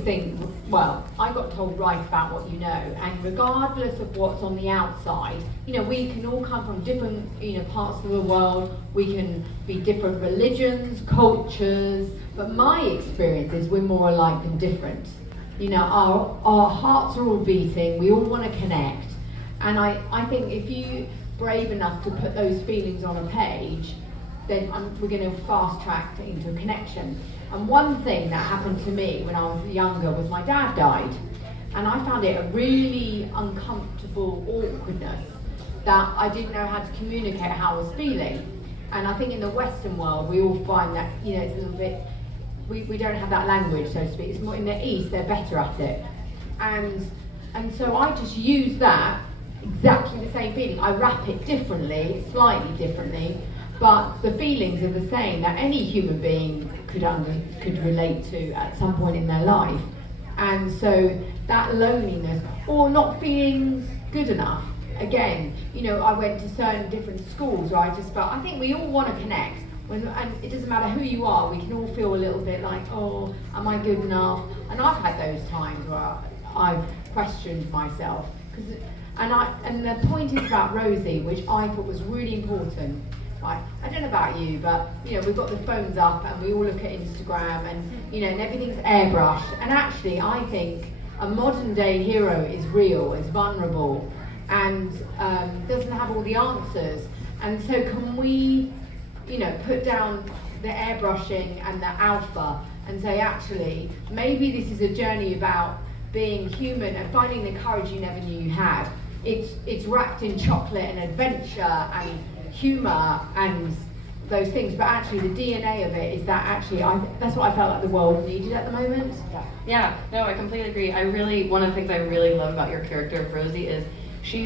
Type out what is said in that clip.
think, well, I got told write about what you know, and regardless of what's on the outside, you know, we can all come from different, you know, parts of the world, we can be different religions, cultures, but my experience is we're more alike than different. You know, our hearts are all beating, we all want to connect, and I think if you're brave enough to put those feelings on a page, then we're going to fast track into a connection. And one thing that happened to me when I was younger was my dad died, and I found it a really uncomfortable awkwardness that I didn't know how to communicate how I was feeling. And I think in the Western world we all find that, you know, it's a little bit, we don't have that language, so to speak. It's more in the East, they're better at it. And so I just use that, exactly the same feeling. I wrap it differently, slightly differently, but the feelings are the same that any human being could relate to at some point in their life. And so that loneliness or not feeling good enough, again, you know, I went to certain different schools where I just felt, I think we all want to connect, and it doesn't matter who you are, we can all feel a little bit like, oh, am I good enough? And I've had those times where I've questioned myself. And the point is about Rosie, which I thought was really important. Right. I don't know about you, but you know, we've got the phones up and we all look at Instagram and you know, and everything's airbrushed. And actually, I think a modern day hero is real, is vulnerable, and doesn't have all the answers. And so, can we, you know, put down the airbrushing and the alpha and say, actually, maybe this is a journey about being human and finding the courage you never knew you had. It's wrapped in chocolate and adventure and humour and those things, but actually the DNA of it is that actually that's what I felt like the world needed at the moment. Yeah, no, I completely agree. One of the things I really love about your character of Rosie is she's